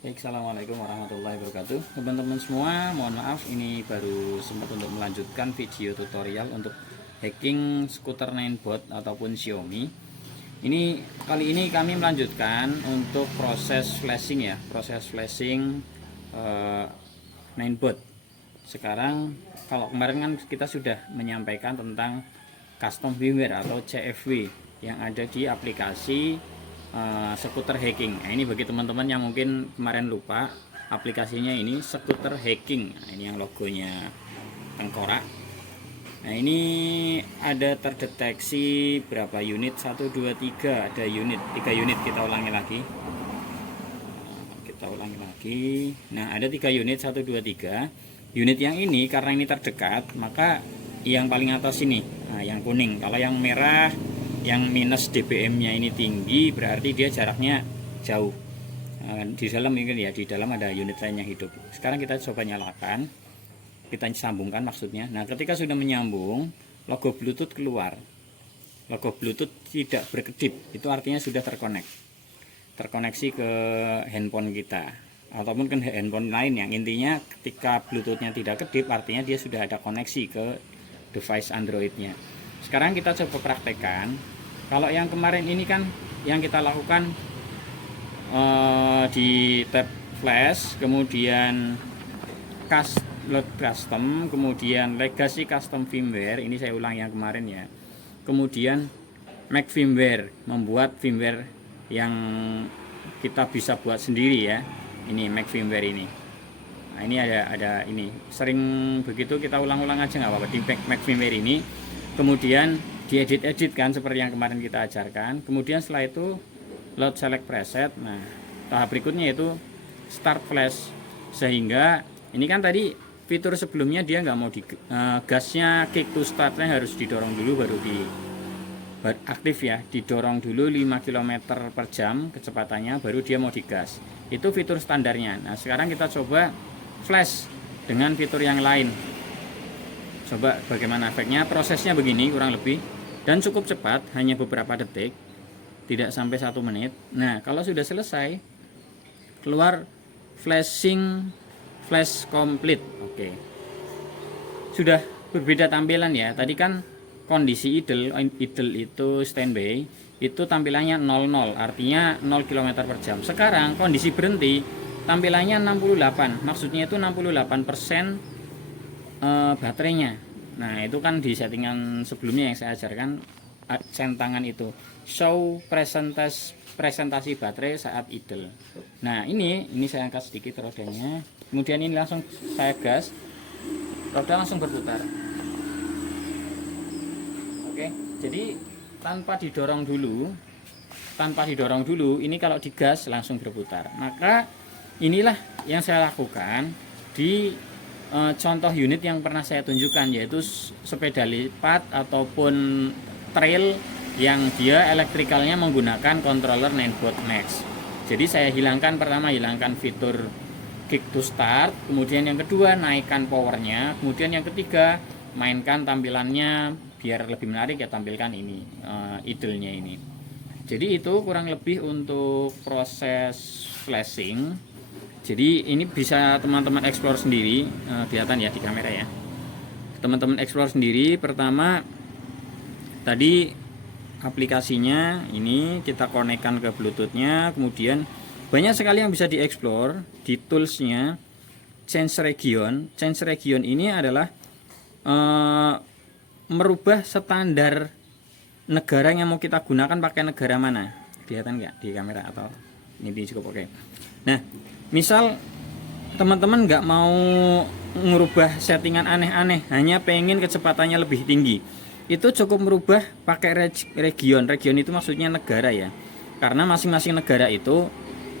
Baik, assalamualaikum warahmatullahi wabarakatuh. Teman-teman semua, mohon maaf ini baru sempat untuk melanjutkan video tutorial untuk hacking skuter Ninebot ataupun Xiaomi. Kali ini kami melanjutkan untuk proses flashing ya, proses flashing Ninebot. Sekarang kalau kemarin kan kita sudah menyampaikan tentang custom firmware atau CFW yang ada di aplikasi skuter hacking. Nah, ini bagi teman-teman yang mungkin kemarin lupa, aplikasinya ini skuter hacking. Nah, ini yang logonya tengkorak. Nah, ini ada terdeteksi berapa unit? 1 2 3, ada unit 3 unit. Kita ulangi lagi. Nah, ada 3 unit 1 2 3. Unit yang ini karena ini terdekat, maka yang paling atas ini, nah, yang kuning. Kalau yang merah, yang minus dBm-nya ini tinggi, berarti dia jaraknya jauh. Di dalam ini ya, di dalam ada unit lain yang hidup. Sekarang kita coba nyalakan, kita sambungkan maksudnya. Nah, ketika sudah menyambung, logo Bluetooth keluar. Logo Bluetooth tidak berkedip, itu artinya sudah terkoneksi ke handphone kita ataupun ke handphone lain. Yang intinya ketika Bluetoothnya tidak kedip, artinya dia sudah ada koneksi ke device Androidnya. Sekarang kita coba praktekkan. Kalau yang kemarin ini kan yang kita lakukan di tab flash, kemudian load custom, kemudian legacy custom firmware. Ini saya ulang yang kemarin ya. Kemudian make firmware, membuat firmware yang kita bisa buat sendiri ya. Ini make firmware ini. Nah, ini ada ini. Sering begitu kita ulang-ulang aja nggak apa-apa di make firmware ini. Kemudian diedit-edit kan seperti yang kemarin kita ajarkan. Kemudian setelah itu load select preset. Nah, tahap berikutnya itu start flash. Sehingga ini kan tadi fitur sebelumnya dia nggak mau di gasnya kick to startnya harus didorong dulu baru aktif ya. Didorong dulu 5 km per jam kecepatannya baru dia mau digas. Itu fitur standarnya. Nah, sekarang kita coba flash dengan fitur yang lain. Coba bagaimana efeknya. Prosesnya begini kurang lebih, dan cukup cepat, hanya beberapa detik, tidak sampai 1 menit. Nah, kalau sudah selesai, keluar flashing flash complete. Oke, sudah berbeda tampilan ya. Tadi kan kondisi idle itu standby, itu tampilannya 00, artinya 0 km per jam. Sekarang kondisi berhenti, tampilannya 68, maksudnya itu 68% baterainya. Nah, itu kan di settingan sebelumnya yang saya ajarkan, centangan itu show presentasi baterai saat idle. Nah, ini saya angkat sedikit rodanya, kemudian ini langsung saya gas, roda langsung berputar. Oke, jadi tanpa didorong dulu, ini kalau digas langsung berputar. Maka inilah yang saya lakukan di contoh unit yang pernah saya tunjukkan, yaitu sepeda lipat ataupun trail yang dia elektrikalnya menggunakan controller Ninebot Max. Jadi saya pertama hilangkan fitur kick to start, kemudian yang kedua naikkan powernya, kemudian yang ketiga mainkan tampilannya biar lebih menarik ya, tampilkan ini idle-nya ini. Jadi itu kurang lebih untuk proses flashing. Jadi ini bisa teman-teman explore sendiri, kelihatan ya di kamera ya. Teman-teman explore sendiri. Pertama tadi aplikasinya ini kita konekkan ke Bluetoothnya, kemudian banyak sekali yang bisa dieksplor di toolsnya. Change region ini adalah merubah standar negara yang mau kita gunakan, pakai negara mana, kelihatan nggak di kamera atau ini cukup oke. Nah, misal teman-teman nggak mau merubah settingan aneh-aneh, hanya pengen kecepatannya lebih tinggi, itu cukup merubah pakai region itu maksudnya negara ya, karena masing-masing negara itu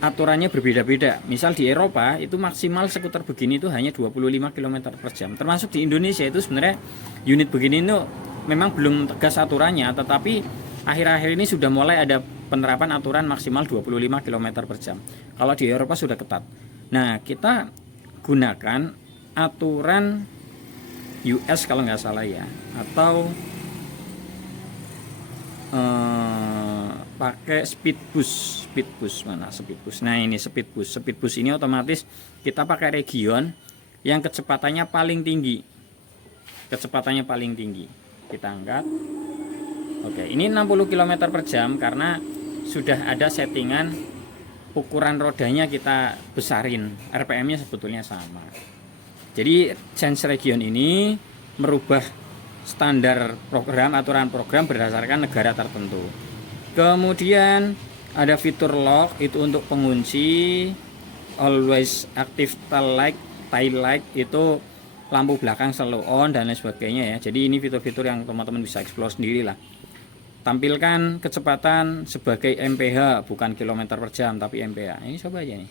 aturannya berbeda-beda. Misal di Eropa itu maksimal skuter begini itu hanya 25 km per jam, termasuk di Indonesia itu sebenarnya unit begini itu memang belum tegas aturannya, tetapi akhir-akhir ini sudah mulai ada penerapan aturan maksimal 25 km per jam. Kalau di Eropa sudah ketat. Nah, kita gunakan aturan US kalau nggak salah ya, atau pakai speed boost. Mana speed boost? Nah, ini speed boost. Speed boost ini otomatis kita pakai region yang kecepatannya paling tinggi. Kita angkat. Oke, ini 60 km per jam karena sudah ada settingan ukuran rodanya kita besarin. RPM-nya sebetulnya sama. Jadi change region ini merubah standar program, aturan program berdasarkan negara tertentu. Kemudian ada fitur lock, itu untuk pengunci. Always active tail light itu lampu belakang selalu on dan lain sebagainya ya. Jadi ini fitur-fitur yang teman-teman bisa explore sendiri lah. Tampilkan kecepatan sebagai mph, bukan kilometer per jam tapi mph. Ini coba aja nih.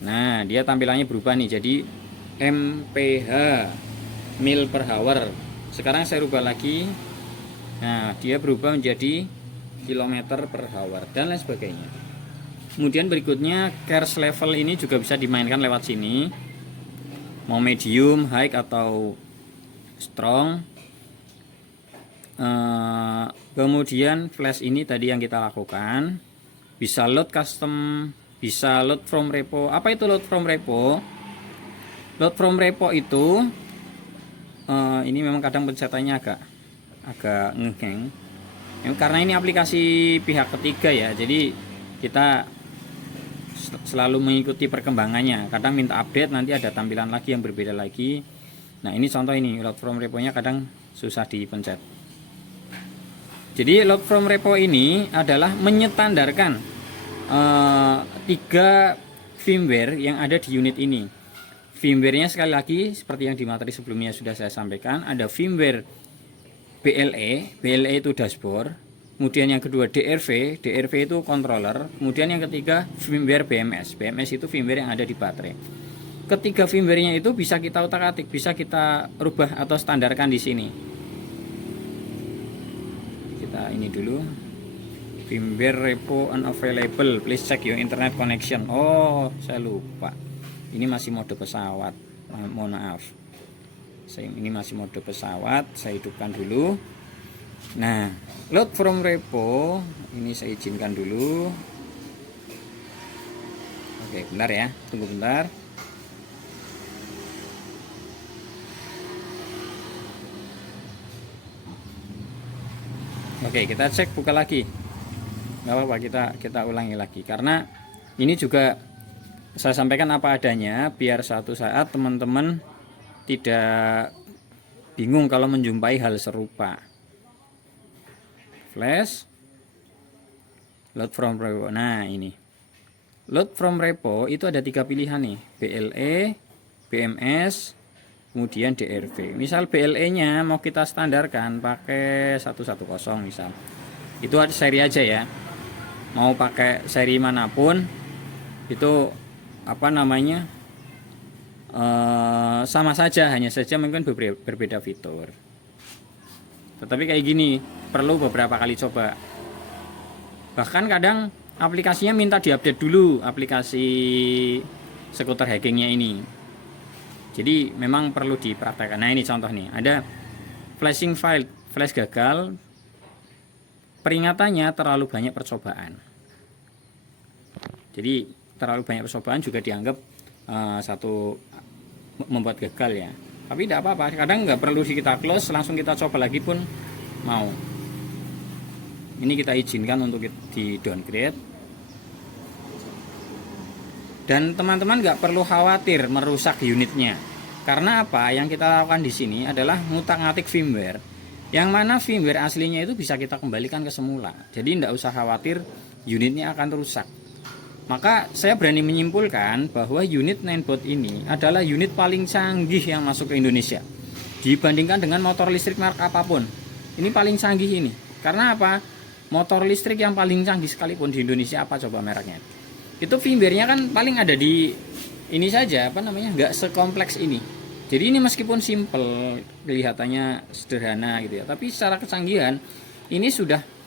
Nah, dia tampilannya berubah nih jadi mph, mil per hour. Sekarang saya rubah lagi. Nah, dia berubah menjadi kilometer per hour dan lain sebagainya. Kemudian berikutnya gears level ini juga bisa dimainkan lewat sini. Mau medium, high atau strong. Kemudian flash ini tadi yang kita lakukan, bisa load custom, bisa load from repo. Apa itu load from repo? Load from repo itu ini memang kadang pencetannya agak ngeheng karena ini aplikasi pihak ketiga ya, jadi kita selalu mengikuti perkembangannya. Kadang minta update, nanti ada tampilan lagi yang berbeda lagi. Nah, ini contoh ini load from repo nya kadang susah dipencet. Jadi load from repo ini adalah menyetandarkan 3 firmware yang ada di unit ini. Firmware-nya sekali lagi seperti yang di materi sebelumnya sudah saya sampaikan, ada firmware BLE itu dashboard, kemudian yang kedua DRV itu controller, kemudian yang ketiga firmware BMS itu firmware yang ada di baterai. Ketiga firmware-nya itu bisa kita utak-atik, bisa kita rubah atau standarkan di sini. Kita ini dulu, firmware repo unavailable, please check your internet connection. Oh, saya lupa, ini masih mode pesawat, mohon maaf. Ini masih mode pesawat, saya hidupkan dulu. Nah, load from repo ini saya izinkan dulu. Oke, bentar ya, tunggu bentar. Oke, kita cek, buka lagi. Nggak apa-apa, kita ulangi lagi karena ini juga saya sampaikan apa adanya biar suatu saat teman-teman tidak bingung kalau menjumpai hal serupa. Flash, load from repo. Nah, ini load from repo itu ada 3 pilihan nih, BLE, BMS, kemudian DRV. Misal BLE nya mau kita standarkan pakai 110 misal, itu ada seri aja ya. Mau pakai seri manapun itu apa namanya sama saja, hanya saja mungkin berbeda fitur. Tetapi kayak gini perlu beberapa kali coba. Bahkan kadang aplikasinya minta diupdate dulu, aplikasi skuter hackingnya ini. Jadi memang perlu dipraktekkan. Nah, ini contoh nih, ada flashing file, flash gagal, peringatannya terlalu banyak percobaan. Jadi terlalu banyak percobaan juga dianggap satu membuat gagal ya. Tapi tidak apa-apa, kadang nggak perlu kita close, langsung kita coba lagi pun mau. Ini kita izinkan untuk di downgrade. Dan teman-teman nggak perlu khawatir merusak unitnya. Karena apa? Yang kita lakukan di sini adalah ngutak-ngatik firmware. Yang mana firmware aslinya itu bisa kita kembalikan ke semula. Jadi tidak usah khawatir unitnya akan rusak. Maka saya berani menyimpulkan bahwa unit Ninebot ini adalah unit paling canggih yang masuk ke Indonesia. Dibandingkan dengan motor listrik merek apapun. Ini paling canggih ini. Karena apa? Motor listrik yang paling canggih sekalipun di Indonesia apa coba mereknya? Itu firmware-nya kan paling ada di ini saja, apa namanya? Nggak sekompleks ini. Jadi ini meskipun simple, kelihatannya sederhana gitu ya. Tapi secara kecanggihan ini sudah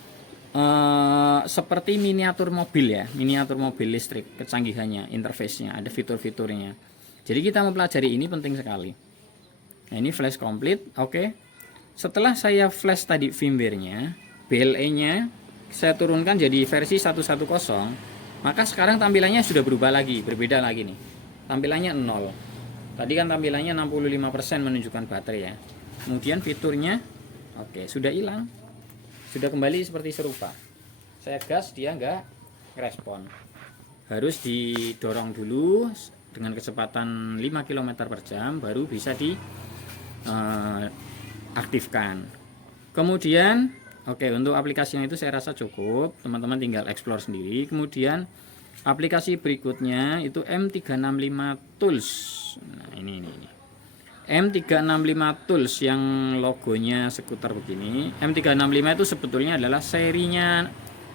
seperti miniatur mobil ya, miniatur mobil listrik, kecanggihannya, interface-nya, ada fitur-fiturnya. Jadi kita mempelajari ini penting sekali. Nah, ini flash complete, oke. Setelah saya flash tadi firmware-nya, BLE-nya saya turunkan jadi versi 110, maka sekarang tampilannya sudah berubah lagi, berbeda lagi nih. Tampilannya 0. Tadi kan tampilannya 65% menunjukkan baterai ya. Kemudian fiturnya oke, sudah hilang. Sudah kembali seperti serupa. Saya gas, dia nggak respon. Harus didorong dulu dengan kecepatan 5 km per jam baru bisa diaktifkan. Kemudian oke, untuk aplikasinya itu saya rasa cukup. Teman-teman tinggal explore sendiri. Kemudian aplikasi berikutnya itu M365 Tools. Nah, ini. M365 Tools yang logonya seputar begini. M365 itu sebetulnya adalah serinya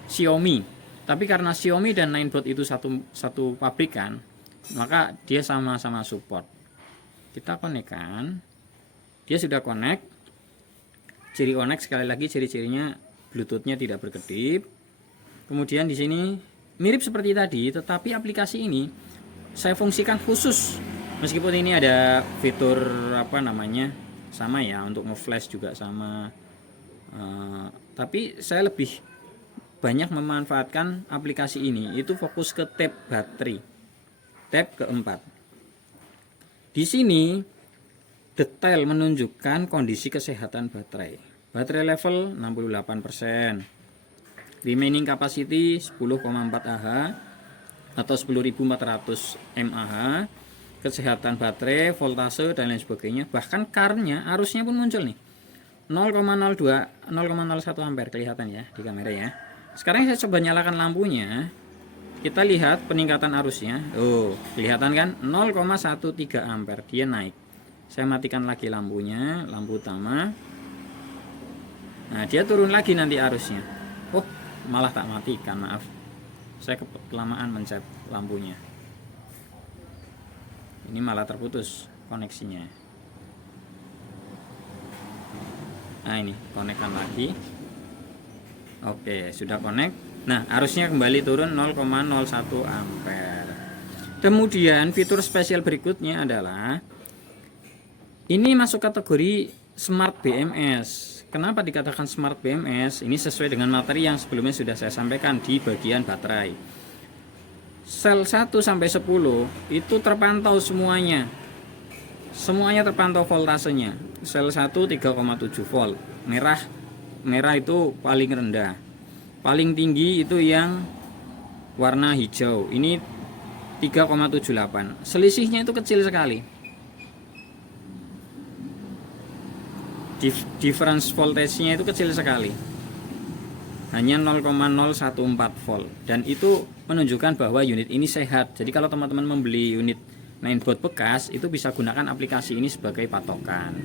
Xiaomi. Tapi karena Xiaomi dan Ninebot itu satu pabrikan, maka dia sama-sama support. Kita konekkan. Dia sudah connect. Ciri connect sekali lagi ciri-cirinya Bluetooth-nya tidak berkedip. Kemudian di sini mirip seperti tadi, tetapi aplikasi ini saya fungsikan khusus. Meskipun ini ada fitur apa namanya sama ya, untuk nge-flash juga sama. Tapi saya lebih banyak memanfaatkan aplikasi ini. Itu fokus ke tab baterai, tab keempat. Di sini detail menunjukkan kondisi kesehatan baterai. Baterai level 68%. Remaining capacity 10,4 Ah atau 10.400 mAh. Kesehatan baterai, voltase dan lain sebagainya. Bahkan karnya, arusnya pun muncul nih. 0,01 ampere kelihatan ya di kamera ya. Sekarang saya coba nyalakan lampunya. Kita lihat peningkatan arusnya. Oh, kelihatan kan? 0,13 ampere, dia naik. Saya matikan lagi lampunya, lampu utama. Nah, dia turun lagi nanti arusnya. Oh, malah tak matikan, maaf. Saya kelamaan mencet lampunya. Ini malah terputus koneksinya. Nah, ini konekkan lagi. Oke, sudah connect. Nah, arusnya kembali turun 0,01 ampere. Kemudian fitur spesial berikutnya adalah ini masuk kategori Smart BMS. Kenapa dikatakan Smart BMS? Ini sesuai dengan materi yang sebelumnya sudah saya sampaikan di bagian baterai. Sel 1 sampai 10 itu terpantau semuanya. Semuanya terpantau voltasenya. Sel 1 3,7 volt. Merah itu paling rendah. Paling tinggi itu yang warna hijau. Ini 3,78. Selisihnya itu kecil sekali. Difference voltage-nya itu kecil sekali, hanya 0,014 volt, dan itu menunjukkan bahwa unit ini sehat. Jadi kalau teman-teman membeli unit Ninebot bekas, itu bisa gunakan aplikasi ini sebagai patokan.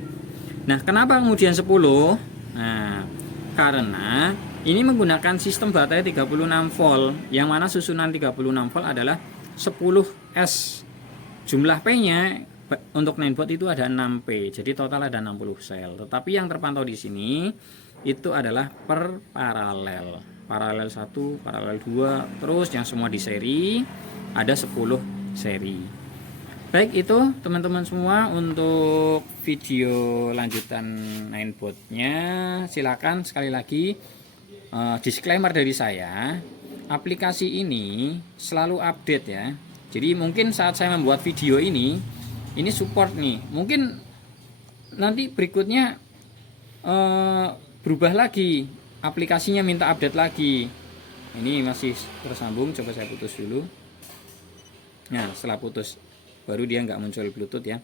Nah, kenapa kemudian 10? Nah, karena ini menggunakan sistem baterai 36 volt, yang mana susunan 36 volt adalah 10S. Jumlah P-nya untuk Ninebot itu ada 6P, jadi total ada 60 sel. Tetapi yang terpantau di sini itu adalah per paralel. Paralel 1, paralel 2, terus yang semua di seri ada 10 seri. Baik, itu teman-teman semua untuk video lanjutan Ninebot-nya. Silakan sekali lagi disclaimer dari saya, aplikasi ini selalu update ya. Jadi mungkin saat saya membuat video ini support nih, mungkin nanti berikutnya berubah lagi, aplikasinya minta update lagi. Ini masih tersambung, coba saya putus dulu. Nah, setelah putus baru dia nggak muncul Bluetooth ya.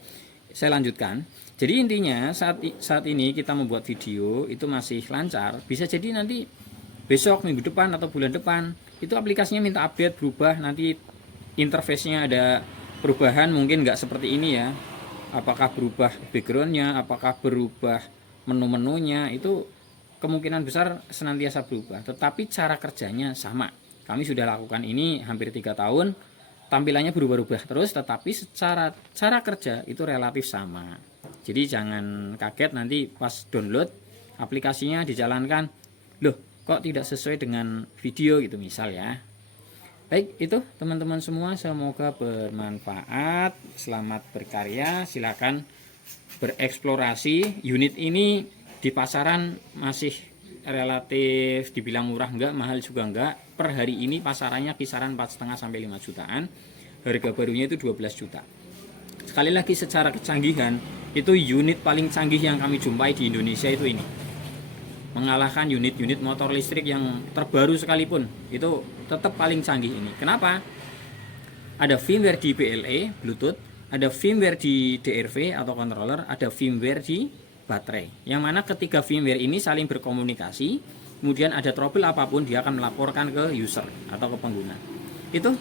Saya lanjutkan. Jadi intinya saat ini kita membuat video itu masih lancar. Bisa jadi nanti besok, minggu depan atau bulan depan itu aplikasinya minta update, berubah, nanti interface-nya ada perubahan, mungkin nggak seperti ini ya. Apakah berubah backgroundnya, apakah berubah menu-menunya, itu kemungkinan besar senantiasa berubah. Tetapi cara kerjanya sama. Kami sudah lakukan ini hampir 3 tahun. Tampilannya berubah-ubah terus, tetapi secara cara kerja itu relatif sama. Jadi jangan kaget nanti pas download aplikasinya dijalankan, loh kok tidak sesuai dengan video gitu misal ya. Baik, itu teman-teman semua, semoga bermanfaat. Selamat berkarya, silakan bereksplorasi. Unit ini di pasaran masih relatif dibilang murah enggak, mahal juga enggak. Per hari ini pasarannya kisaran 4,5 sampai 5 jutaan. Harga barunya itu 12 juta. Sekali lagi secara kecanggihan, itu unit paling canggih yang kami jumpai di Indonesia itu ini. Mengalahkan unit-unit motor listrik yang terbaru sekalipun, itu tetap paling canggih ini. Kenapa? Ada firmware di BLE, Bluetooth, ada firmware di DRV atau controller, ada firmware di baterai. Yang mana ketiga firmware ini saling berkomunikasi, kemudian ada trouble apapun dia akan melaporkan ke user atau ke pengguna. Itu